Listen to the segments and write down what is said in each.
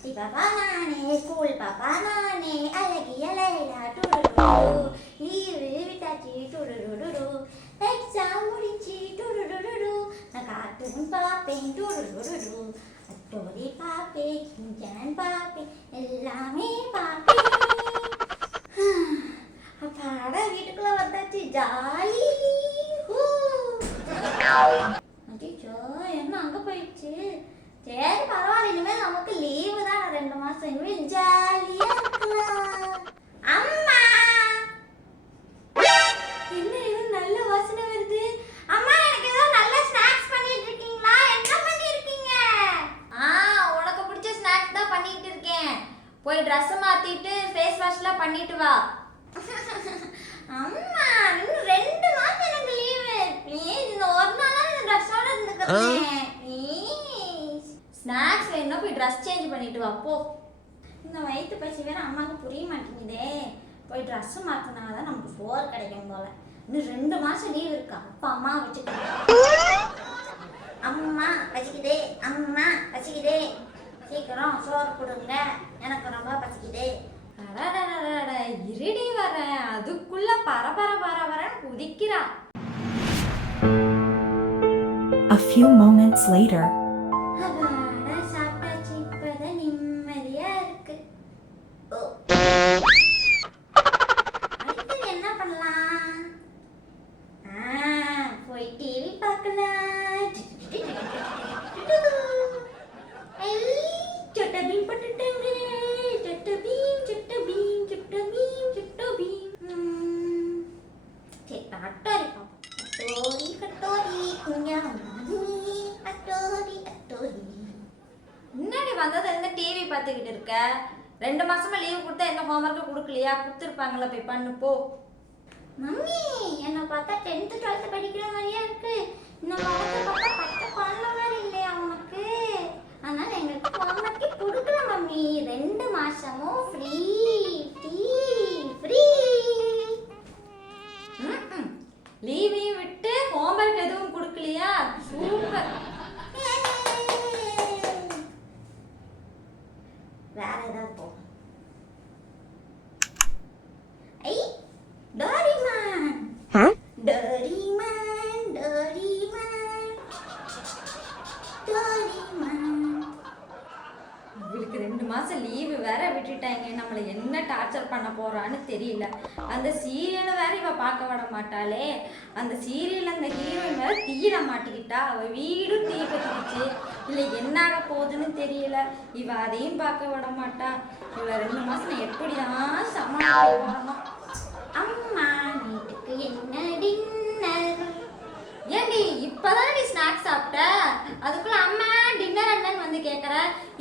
குட்டி பாப்பா நானே, ஸ்கூல் பாப்பா நானே, அழகிய லைலா டுடுடு, லீவு விட்டாச்சு டுடுடு, எக்ஸாம் முடிச்சு டுடுடு, நான் கார்ட்டூன் பாப்பேன் டுடுடு, அட்டோரி பாப்பேன், கிஞ்சன் பாப்பேன், எல்லாமே பாப்பேன். அப்பாட வீட்டுக்குள்ள வந்தாச்சு, ஜாலி. அச்சோ, என்ன அங்க போயிடுச்சு? சரி பரவாயில்ல, இனிமேல் நமக்கு லீவு தான் 2 மாசம், இனிமேல் ஜாலியா இருக்கலாம். அம்மா, என்ன இது நல்ல வாசனை வருது? அம்மா, எனக்கு ஏதோ நல்ல ஸ்நாக்ஸ் பண்ணிட்டு இருக்கீங்களா? என்ன பண்ணிருக்கீங்க? உனக்கு பிடிச்ச ஸ்நாக்ஸ் தான் பண்ணிட்டு இருக்கேன். போய் ட்ரெஸ் மாத்திட்டு ஃபேஸ் வாஷ்லாம் பண்ணிட்டு வா. அம்மா, இன்னும் 2 மாசம் எனக்கு லீவு. ப்ளீஸ், இந்த ஒரு நாளா இந்த ட்ரெஸ்ஸோட இருந்துக்கிறேன். ப்ளீஸ், ஸ்நாக்ஸ் வேணும்னா போய் ட்ரெஸ் சேஞ்ச் பண்ணிட்டு வா போ. இந்த வயிற்று பசி வேற அம்மாவுக்கு புரிய மாட்டேங்குதே. போய் ட்ரெஸ் மாற்றினாதான் நமக்கு சோறு கிடைக்கும் போல. இன்னும் 2 மாசம் லீவ் இருக்கு. அப்பா அம்மா வச்சுக்கணும். அம்மா பசிக்குதே, அம்மா பசிக்குதே, சீக்கிரம் சோறு கொடுங்க, எனக்கு ரொம்ப பசிக்குதே. இருடி வர, அதுக்குள்ள பரபர குதிக்கிறா. A few moments later. சாப்பிட்டாச்சு, இப்பதான் நிம்மதியா இருக்கு. அடுத்து என்ன பண்ணலாம்? போய் டிவி பார்க்கலாம். சொட்ட பீம் போட்டுட்டேங்க. சொட்ட பீம், சொட்ட பீம், சொட்ட பீம், சொட்ட பீம். சரி, அட்டோரி அட்டோரி கட்டோரி குஞ்சாமி, அட்டோரி அட்டோரி. முன்னாடி வந்தது என்ன டிவி பார்த்துக்கிட்டு இருக்க? 2 மாசமா லீவ் கொடுத்தா என்ன ஹோம்ஒர்க்கு கொடுக்கலையா? கொடுத்துருப்பாங்களா, போய் பண்ணு போ. மம்மி, என்னை பார்த்தா 10th 12th படிக்கிற மாதிரியா இருக்கு. இந்த முகத்தை பார்த்தா 10 குழந்தை மாதிரி இல்லையா உனக்கு? அதனால எங்களுக்கு ஹோம்ஒர்க்கே கொடுக்கல மம்மி. 2 மாசமும் ஃப்ரீ ஃப்ரீ. லீவையும் விட்டு ஹோம்ஒர்க் எதுவும் கொடுக்கலையா? சூப்பர். வேற ஏதாவது போ. ஐ, டோரிமான். Doraemon, Doraemon, Doraemon. இவளுக்கு 2 மாசம் லீவு வேற விட்டுட்டாங்க. நம்மளை என்ன டார்ச்சர் பண்ண போறான்னு தெரியல. அந்த சீரியலை வேற இவ பார்க்க விட மாட்டாளே. அந்த சீரியல் அந்த ஹீரோயின் வேற தீர மாட்டிக்கிட்டா. அவ வீடும் தீ பத்திக்கிச்சு. இல்லை என்ன ஆக போகுதுன்னு தெரியல. இவ அதையும் பார்க்க விட மாட்டா. இவ 2 மாசம் எப்படிதான் சமாளிக்க போறோம். அம்மா, வீட்டுக்கு என்ன டின்னர்? ஏண்டி இப்பதான் நீ ஸ்நாக்ஸ் சாப்பிட்ட, அதுக்குள்ள அம்மா டின்னர் என்னன்னு வந்து கேட்கற?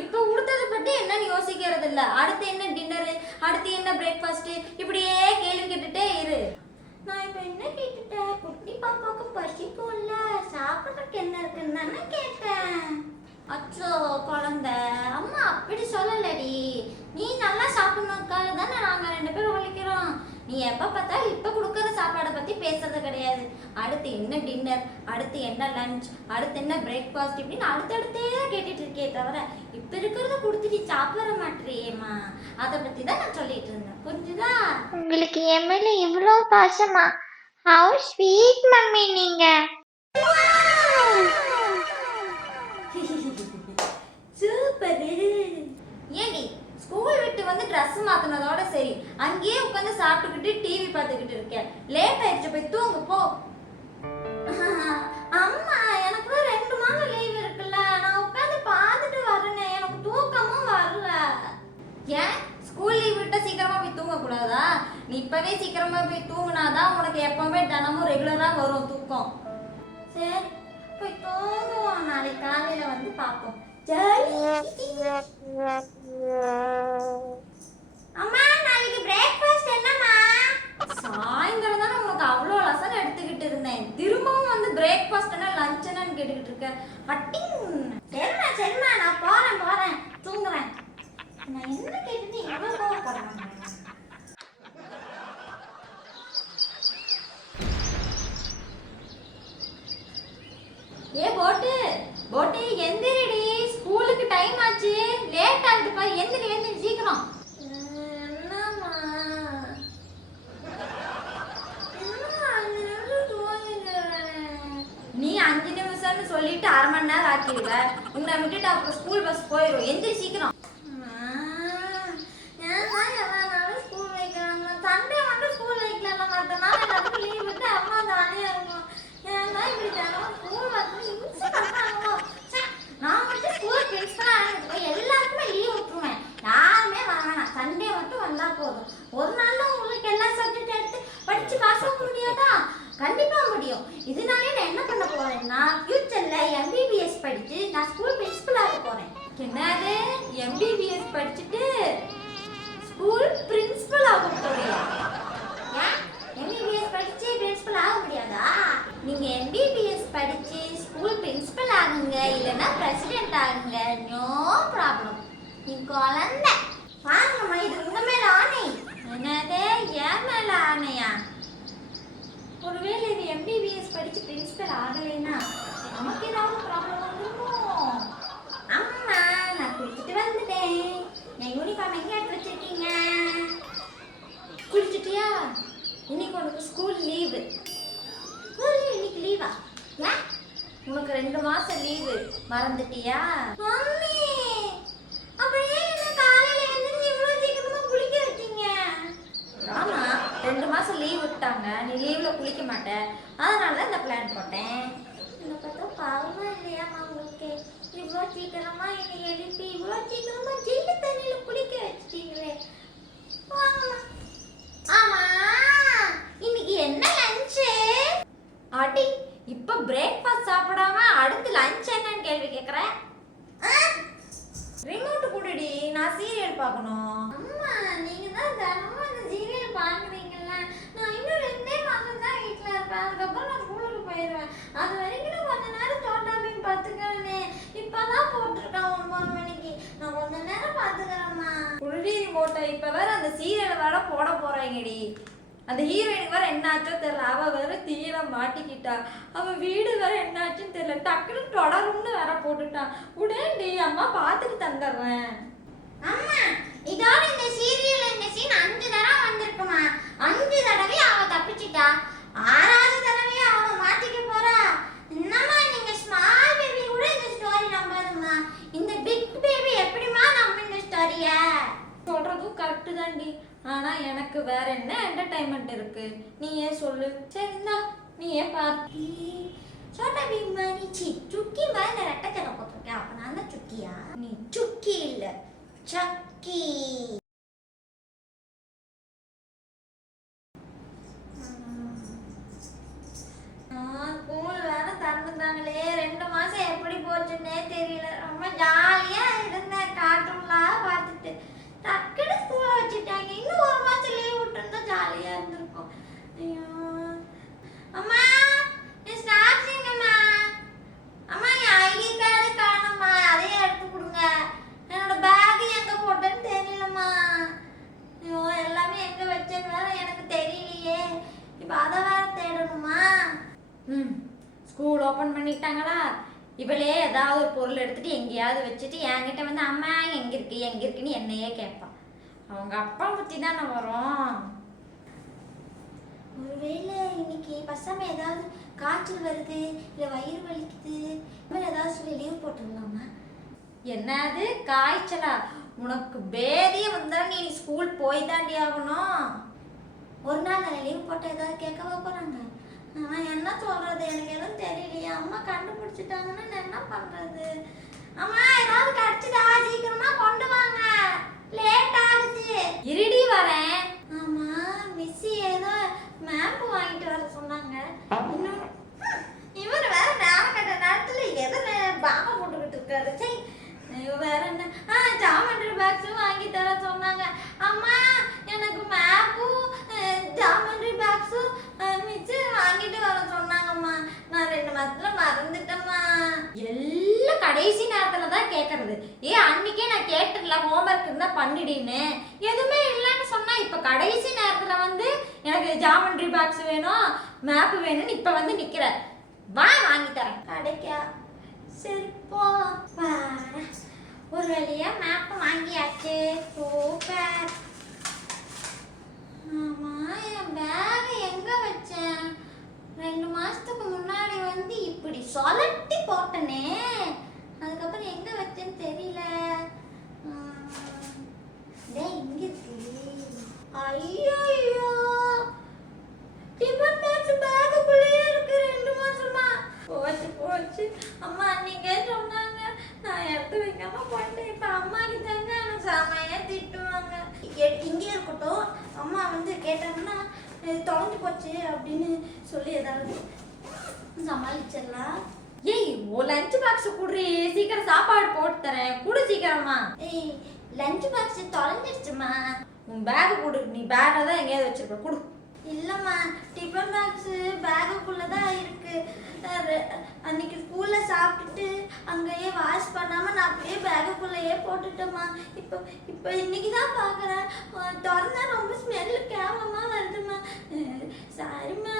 இப்ப கொடுத்ததை பத்தி என்னன்னு யோசிக்கிறது இல்ல. அடுத்து என்ன டின்னரு, அடுத்து என்ன பிரேக்ஃபாஸ்ட், இப்படியே கேள்வி கேட்டுட்டே இரு. நான் இப்ப என்ன கேட்டுட்டேன்? குட்டி பாப்பாவுக்கு பசிக்கும்ல, சாப்பிட்றதுக்கு என்ன இருக்குன்னு தானே கேட்டேன். அச்சோ குழந்தை, அம்மா அப்படி சொல்லலடி. நீ நல்லா சாப்பிடணுக்காக தானே நாங்க 2 பேரும் உழைக்கிறோம். நீ எப்ப பார்த்தாலும் இப்ப கொடுக்கற சாப்பாடை பத்தி பேசுறது கிடையாது. அடுத்து என்ன டின்னர், அடுத்து என்ன லஞ்ச், அடுத்து என்ன பிரேக்ஃபாஸ்ட், இப்படின்னு அடுத்தடுத்தே கேட்டுட்டு இருக்கே தவிர இப்ப இருக்கிறத கொடுத்துட்டு சாப்பிட மாட்டேறியேம்மா. அதை பத்தி தான் நான் சொல்லிட்டு இருந்தேன். புரிஞ்சுதா? உங்களுக்கு என் மேல இவ்வளோ பாசமா? ஹவ் ஸ்வீட் மம்மி நீங்க. சூப்பர். ஏண்டி ஸ்கூல் விட்டு வந்து ட்ரெஸ் மாத்தினதோட சரி, அங்கேயே உட்காந்து சாப்பிட்டுக்கிட்டு டிவி பார்த்துக்கிட்டு இருக்கேன். லேட் ஆயிடுச்சு, போய் தூங்கு போ. அம்மா, எனக்கு 2 மாசம் லீவ் இருக்குல்ல, நான் உட்காந்து பார்த்துட்டு வரேனே, எனக்கு தூக்கமும் வரல. ஏன் ஸ்கூல் லீவ் விட்டா சீக்கிரமா போய் தூங்க கூடாதா? நீ இப்பவே சீக்கிரமா போய் தூங்குனாதான் உனக்கு எப்பவுமே தினமும் ரெகுலரா வரும் தூக்கம். சரி, போய் தூங்குவோம். நாளைக்கு காலையில வந்து பார்ப்போம். அம்மா, நாளைக்கு பிரேக்ஃபாஸ்ட் என்னம்மா? சாயங்காலம் தானே உனக்கு அவ்வளோ லெசன் எடுத்துக்கிட்டு இருந்தேன். திரும்பவும் வந்து பிரேக்ஃபாஸ்ட் என்ன லஞ்ச் என்னன்னு கேட்டுக்கிட்டு இருக்க. அட்டிங். சரிம்மா, நான் போறேன், தூங்குறேன். நான் என்ன கேட்டுட்டு இவ்வளவு கோவப்படுறேன்? ஏ போட்டு போட்டு எந்திரடி, ஸ்கூலுக்கு டைம் ஆச்சு, லேட் ஆகுதுப்பா, போயிடும். எந்திரி சீக்கிரம். ஸ்கூல் வைக்கிறாங்க. சண்டே மட்டும் ஸ்கூல் வைக்கல, மற்ற நாள் எல்லாத்துக்கும் லீவ் விட்டு அம்மா ஜாலியா இருக்கும். ஏன்னா இப்படி தினமும் ஸ்கூல் வந்து இம்சை பண்றாங்க. நான் மட்டும் ஸ்கூல் பிரின்சிபலா எல்லாருக்குமே லீவ் விட்டுருவேன். யாருமே வர வேணாம், சண்டே மட்டும் வந்தா போதும். ஒரு நாள்ல உங்களுக்கு எல்லா சப்ஜெக்ட் எடுத்து படிச்சு பாஸ் ஆக முடியாதா? கண்டிப்பா முடியும். இதனாலே நான் என்ன பண்ண போறேன்னா ஃபியூச்சர்ல MBBS படிச்சு நான் ஸ்கூல் பிரின்சிபல் ஆக போறேன். என்னது MBBS படிச்சுட்டு ஸ்கூல் பிரின்சிபல் ஆக போறியா? ஏன் MBBS படிச்சு பிரின்சிபல் ஆக முடியாதா? நீங்க MBBS படிச்சு ஸ்கூல் பிரின்சிபல் ஆகுங்க, இல்லைன்னா பிரசிடென்ட் ஆகுங்க, நோ ப்ராப்ளம். நீ குழந்தை வாங்கம்மா, இது உங்க மேல ஆணை. என்னது என் மேல ஆணையா? ஒருவேளை இது MBBS படிச்சு பிரின்சிபல் ஆகலைன்னா நமக்கு ஏதாவது ப்ராப்ளம் வந்துருமோ? அம்மா, நான் குளிச்சுட்டு வந்துட்டேன். என் யூனிஃபார்ம் எங்க எடுத்து வச்சிருக்கீங்க? குளிச்சிட்டியா? இன்னைக்கு உனக்கு ஸ்கூல் லீவு. ஸ்கூல் இன்னைக்கு லீவா? ஏன்? உனக்கு 2 மாசம் லீவு, மறந்துட்டியா? மம்மி, அப்புறம் ஏன் என்ன காலையில எழுந்திருச்சு இவ்வளவு சீக்கிரமா குளிக்க வச்சீங்க? ஆமா, 2 மாசம் லீவ் விட்டாங்க. நீ லீவ்ல குளிக்க மாட்ட, அதனால தான் இந்த பிளான் போட்டேன். என்னை பார்த்தா பாவமா இல்லையாம்மா உங்களுக்கு? இவ்வளோ சீக்கிரமா என்னை எழுப்பி இவ்வளோ சீக்கிரமா ஜில்லு தண்ணியில குளிக்க வச்சிட்டீங்களே. வாங்கம்மா. ஆமா, இன்னைக்கு என்ன லஞ்சு? அடி, இப்ப பிரேக்ஃபாஸ்ட் சாப்பிடாம அடுத்து லஞ்ச் என்னன்னு கேள்வி கேக்குறேன். ரிமோட் குடுடி, நான் சீரியல் பார்க்கணும். அம்மா, நீங்க தான் தினமும் இந்த சீரியல் பாக்குறீங்கல்ல. நான் இன்னும் 2 மாசம் தான் வீட்டுல இருப்பேன். அதுக்கப்புறம் நான் ஸ்கூலுக்கு போயிடுவேன். அது வரைக்கும் நான் கொஞ்ச நேரம் சோட்டா பீம் பாத்துக்கிறேனே. இப்பதான் போட்டிருக்கேன் 9 மணிக்கு. நான் கொஞ்ச நேரம் பாத்துக்கிறேம்மா. குடுடி ரிமோட்டை. இப்ப வேற அந்த சீரியலை வேற போட போறாங்கடி. அந்த ஹீரோயினுக்கு வேற என்னாச்சோ தெரியல, அவ வேற தீயில மாட்டிக்கிட்டா. அவ வீடு வேற என்னாச்சுன்னு தெரியல, டக்குனு தொடரும்னு வேற போட்டுட்டான். உடனே அம்மா பார்த்துட்டு தந்துடுறேன். அம்மா, இதோட இந்த சீரியல்ல இந்த சீன் 5 தடவை வந்திருக்குமா? 5 தடவை அவ தப்பிச்சிட்டா. 6வது தடவையா அவ மாட்டிக்க போறா. என்னம்மா நீங்க ஸ்மால் பேபி கூட இந்த ஸ்டோரி நம்பாதும்மா. இந்த பிக் பேபி எப்படிமா நம்ப இந்த ஸ்டோரிய? சொல்றதும் கரெக்டு தான்டி. ஆனா எனக்கு வேற என்ன என்டர்டைன்மெண்ட் இருக்கு, நீ ஏன் சொல்லு. சரிந்தா, நீ ஏன் பார்த்து சோட்டா பீம் மாதிரி சுக்கி மாதிரி நான் ரெட்டை ஜடை போட்டிருக்கேன். அப்ப நான் தான் சுக்கியா? நீ சுக்கி இல்ல, சக்கி. ஸ்கூல் வேற திறந்துட்டாங்களே. 2 மாசம் எப்படி போச்சுன்னே தெரியல. ரொம்ப ஜாலியா இருந்தேன் கார்ட்டூன்லாம் பார்த்துட்டு. டக்குனு ஸ்கூல வச்சுட்டாங்க. இன்னும் 1 மாசம் லீவ் விட்டுருந்தா ஜாலியா இருந்திருக்கும். ஐயோ அம்மா, என் ஸ்நாக்ஸ் எங்கம்மா? அம்மா, என் ஐடி கார்டு காணோம்மா, அதையே எடுத்து கொடுங்க. என்னோட பேக் எங்க போட்டேன்னு தெரியலம்மா. ஐயோ, எல்லாமே எங்க வச்சேன்னு வேற எனக்கு தெரியலையே. இப்போ அதை வேற தேடணுமா? ஸ்கூல் ஓப்பன் பண்ணிட்டாங்களா? இவளே ஏதாவது ஒரு பொருள் எடுத்துட்டு எங்கேயாவது வச்சுட்டு என்கிட்ட வந்து அம்மா எங்க இருக்குன்னு என்னையே கேட்பான். அவங்க அப்பா பத்தி தானே வரும். ஒருவேளை இன்னைக்கு பசங்க ஏதாவது காய்ச்சல் வருது, இல்லை வயிறு வலிக்குது, ஏதாவது சொல்லி லீவ் போட்டுடலாமா? என்னது காய்ச்சலா? உனக்கு பேதியே வந்தா நீ ஸ்கூல் போய் தாண்டி ஆகணும். ஒரு நாள் லீவ் போட்டு ஏதாவது கேட்கவா போறாங்க? நான் என்ன சொல்றது, எனக்கு எதுவும் தெரியலையே. அம்மா கண்டுபிடிச்சிட்டாங்கன்னா நான் என்ன பண்றது? அம்மா, ஏதாவது கிடைச்சதா? சீக்கிரமா கொண்டு வாங்க, லேட் ஆகுது. இருடி வரேன். ஆமா, மிஸ் ஏதோ மேப் வாங்கிட்டு வர சொன்னாங்க. இவர் வேற நேரம் கட்ட நேரத்துல எதை பாமா போட்டுக்கிட்டு இருக்காரு. சரி, வேற என்ன? ஜாமெண்ட்ரி பாக்ஸும் வாங்கி தர சொன்னாங்க. அம்மா, எனக்கு மேப்பும் ஜாமெண்ட்ரி பாக்ஸும் மிஸ் வாங்கிட்டு வர சொன்னாங்கம்மா. நான் 2 மாசத்துல மறந்துட்டேம்மா. எல்லாம் கடைசி நேரத்துல தான் கேட்கறது. அன்னைக்கே நான் கேட்டுல ஹோம்ஒர்க் இருந்தா பண்ணிடின்னு, எதுவுமே இல்லைன்னு சொன்னா இப்ப கடைசி நேரத்துல வந்து எனக்கு ஜாமெண்ட்ரி பாக்ஸ் வேணும், மேப் வேணும்னு இப்ப வந்து நிக்கிற. வா, வாங்கி தரேன். கிடைக்கா? சரி போ. ஒரு வழியா மேப் வாங்கியாச்சு. சூப்பர். ஆமா, என் பேக் எங்க வச்சேன்? 2 மாசத்துக்கு முன்னாடி வந்து இப்படி சொலட்டி போட்டனே. அதுக்கப்புறம் எங்க வச்சேன்னு தெரியல. ஐயோ டிபன் பாக்ஸ் பேக்குள்ளேயே இருக்கு 2 மாசமா. போச்சு அம்மா அன்னைக்கே சொன்னாங்க, நான் எடுத்து வைக்காம போயிட்டேன். இப்ப அம்மா கிட்டாங்க எனக்கு செமையா திட்டுவாங்க. இங்கே இருக்கட்டும், அம்மா வந்து கேட்டாங்கன்னா இது தொலைஞ்சு போச்சு அப்படின்னு சொல்லி ஏதாவது சமாளிச்சிடலாம். ஏய் ஓ லஞ்ச் பாக்ஸ் குடுறி, சீக்கிரம் சாப்பாடு போட்டு தரேன், குடு சீக்கிரமா. ஏய் லஞ்ச் பாக்ஸ் தொலைஞ்சிருச்சுமா. உன் பேக் குடு, நீ பேக்கை தான் எங்கேயாவது வச்சிருப்ப, குடு. இல்லைம்மா, டிஃபன் பாக்ஸ் பேக்குக்குள்ளே தான் இருக்கு. அன்னைக்கு ஸ்கூலில் சாப்பிட்டுட்டு அங்கேயே வாஷ் பண்ணாமல் நான் அப்படியே பேக்குக்குள்ளேயே போட்டுட்டேம்மா. இப்போ இன்னைக்கு தான் பார்க்குறேன், திறந்தா ரொம்ப ஸ்மெல்லு கேவலமாக வருதும்மா. சாரிம்மா.